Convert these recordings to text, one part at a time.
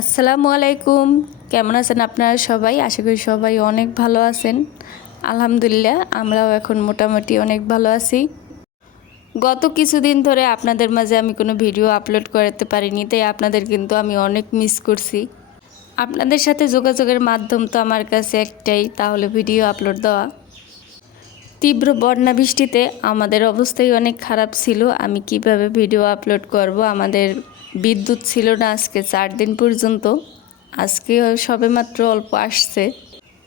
আসসালামু আলাইকুম। কেমন আছেন আপনারা সবাই? আশা করি সবাই অনেক ভালো আছেন। আলহামদুলিল্লাহ, আমরাও এখন মোটামুটি অনেক ভালো আছি। গত কিছুদিন ধরে আপনাদের মাঝে আমি কোনো ভিডিও আপলোড করতে পারিনি, তাই আপনাদের কিন্তু আমি অনেক মিস করছি। আপনাদের সাথে যোগাযোগের মাধ্যম তো আমার কাছে একটাই, তাহলে ভিডিও আপলোড দেওয়া। তীব্র বন্যা বৃষ্টিতে আমাদের অবস্থাই অনেক খারাপ ছিল। আমি কীভাবে ভিডিও আপলোড করব? আমাদের বিদ্যুৎ ছিল না আজকে চার দিন পর্যন্ত। আজকে সবেমাত্র অল্প আসছে।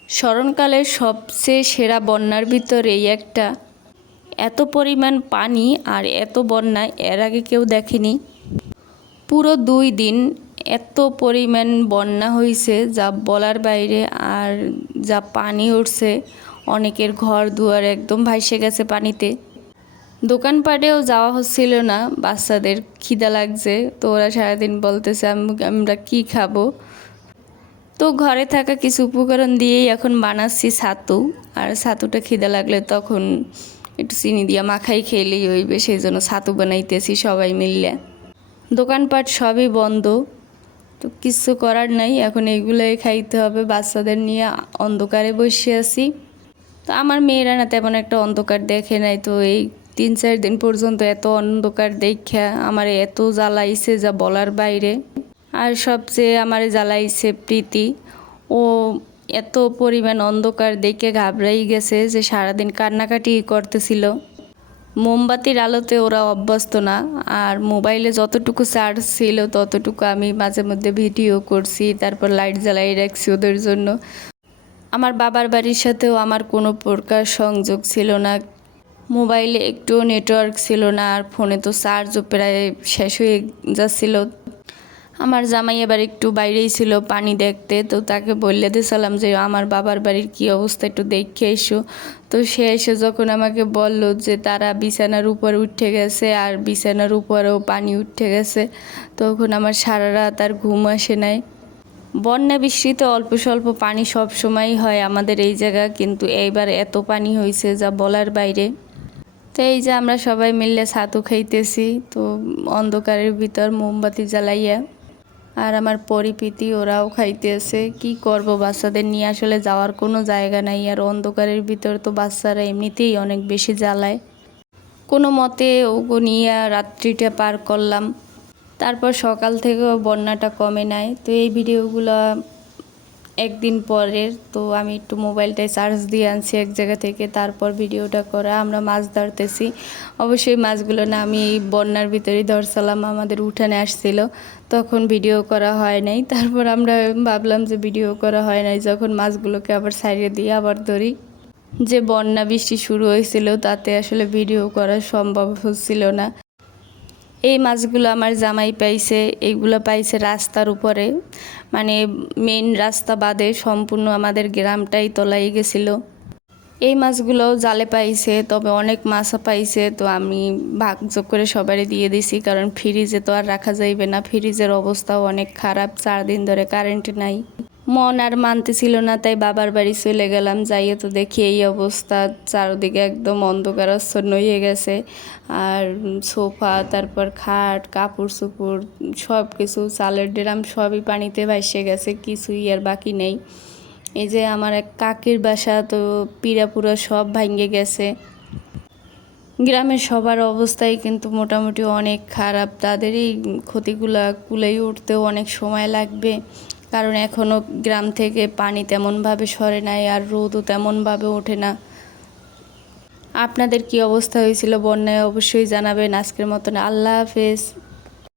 স্মরণকালের সবচেয়ে সেরা বন্যার ভিতরে এই একটা। এত পরিমাণ পানি আর এত বন্যা এর আগে কেউ দেখেনি। পুরো দুই দিন এত পরিমাণ বন্যা হয়েছে যা বলার বাইরে আর যা পানি উঠছে অনেকের ঘর দুয়ার একদম ভাসে গেছে পানিতে। দোকানপাটেও যাওয়া হচ্ছিল না বাচ্চাদের খিদা লাগছে তো ওরা সারাদিন বলতেছে "আম্মু, আমরা কি খাব? তো ঘরে থাকা কিছু উপকরণ দিয়েই এখন বানাচ্ছি ছাতু আর ছাতুটা খিদে লাগলে তখন একটু চিনি দিয়া মাখাই খেলেই হইবে সেই জন্য ছাতু বানাইতেছি সবাই মিললে দোকানপাট সবই বন্ধ তো কিছু করার নাই এখন এইগুলোই খাইতে হবে বাচ্চাদের নিয়ে অন্ধকারে বসে আছি। তো আমার মেয়েরা না তেমন একটা অন্ধকার দেখে নাই। তো এই তিন চার দিন পর্যন্ত এত অন্ধকার দেখা আমার এত জ্বালাইছে যা বলার বাইরে। আর সবচেয়ে আমার জ্বালাইছে প্রীতি, ও এত পরিমাণ অন্ধকার দেখে ঘাবড়াই গেছে যে সারাদিন কান্নাকাটি করতেছিল। মোমবাতির আলোতে ওরা অভ্যস্ত না, আর মোবাইলে যতটুকু চার্জ ছিল ততটুকু আমি মাঝে মধ্যে ভিডিও করছি, তারপর লাইট জ্বালাই রাখছি ওদের জন্য। আমার বাবার বাড়ির সাথেও আমার কোনো প্রকার সংযোগ ছিল না। মোবাইলে একটুও নেটওয়ার্ক ছিল না আর ফোনে তো চার্জও প্রায় শেষ হয়ে যাচ্ছিল। আমার জামাই এবার একটু বাইরেই ছিল পানি দেখতে, তো তাকে বললে দিয়েছিলাম যে, আমার বাবার বাড়ির কি অবস্থা একটু দেখে এসো। তো সে এসে যখন আমাকে বলল যে, তারা বিছানার উপর উঠে গেছে আর বিছানার উপরেও পানি উঠে গেছে। তখন আমার সারা রাত আর ঘুম আসে নাই। বন্যা বৃষ্টিতে অল্প স্বল্প পানি সব সময়ই হয় আমাদের এই জায়গা, কিন্তু এইবার এত পানি হয়েছে যা বলার বাইরে। তো এই যে আমরা সবাই মিললে ছাতু খাইতেছি, তো অন্ধকারের ভিতর মোমবাতি জ্বালাইয়া, আর আমার পরিপিতি ওরাও খাইতেছে। কি করব, বাচ্চাদের নিয়ে আসলে যাওয়ার কোনো জায়গা নাই, আর অন্ধকারের ভিতর তো বাচ্চারা এমনিতেই অনেক বেশি জ্বালায়। কোনো মতে ওগো নিয়ে রাত্রিটা পার করলাম। তারপর সকাল থেকেও বন্যাটা কমে নাই। তো এই ভিডিওগুলো একদিন পরের, তো আমি একটু মোবাইলটায় চার্জ দিয়ে আনছি এক জায়গা থেকে, তারপর ভিডিওটা করা, আমরা মাছ ধরতেছি। অবশ্যই মাছগুলো না আমি বন্যার ভিতরেই ধরছিলাম, আমাদের উঠানে আসছিল, তখন ভিডিও করা হয় নাই। তারপর আমরা ভাবলাম যে ভিডিও করা হয় নাই, যখন মাছগুলোকে আবার সাইডে দিয়ে আবার ধরি। যে বন্যা বৃষ্টি শুরু হয়েছিল, তাতে আসলে ভিডিও করা সম্ভব হচ্ছিল না। এই মাছগুলো আমার জামাই পাইছে, এইগুলো পাইছে রাস্তার উপরে। মানে মেন রাস্তা বাদে সম্পূর্ণ আমাদের গ্রামটাই তলাই গেছিল। এই মাছগুলো জালে পাইছে, তবে অনেক মাছও পাইছে, তো আমি ভাগযোগ করে সবারই দিয়ে দিছি, কারণ ফ্রিজে তো আর রাখা যাইবে না। ফ্রিজের অবস্থাও অনেক খারাপ চার দিন ধরে কারেন্ট নাই। মন আর মানতেছিল না, তাই বাবার বাড়ি চলে গেলাম। যাইয়ে তো দেখি এই অবস্থা, চারদিকে একদম অন্ধকারাচ্ছন্ন হয়ে গেছে। আর সোফা, তারপর খাট, কাপড় চোপড় সব কিছু চালের ড্রাম সবই পানিতে ভাসে গেছে, কিছুই আর বাকি নেই। এই যে আমার এক কাকির বাসা, তো পিড়াপুরা সব ভাঙ্গে গেছে। গ্রামের সবার অবস্থাই কিন্তু মোটামুটি অনেক খারাপ। তাদের এই ক্ষতিগুলা কুলেই উঠতেও অনেক সময় লাগবে। কারণ এখনও গ্রাম থেকে পানি তেমনভাবে সরে নাই আর রোদও তেমনভাবে ওঠে না। আপনাদের কি অবস্থা হয়েছিল বন্যায়? অবশ্যই জানাবেন। আজকের মতন আল্লাহ হাফেজ।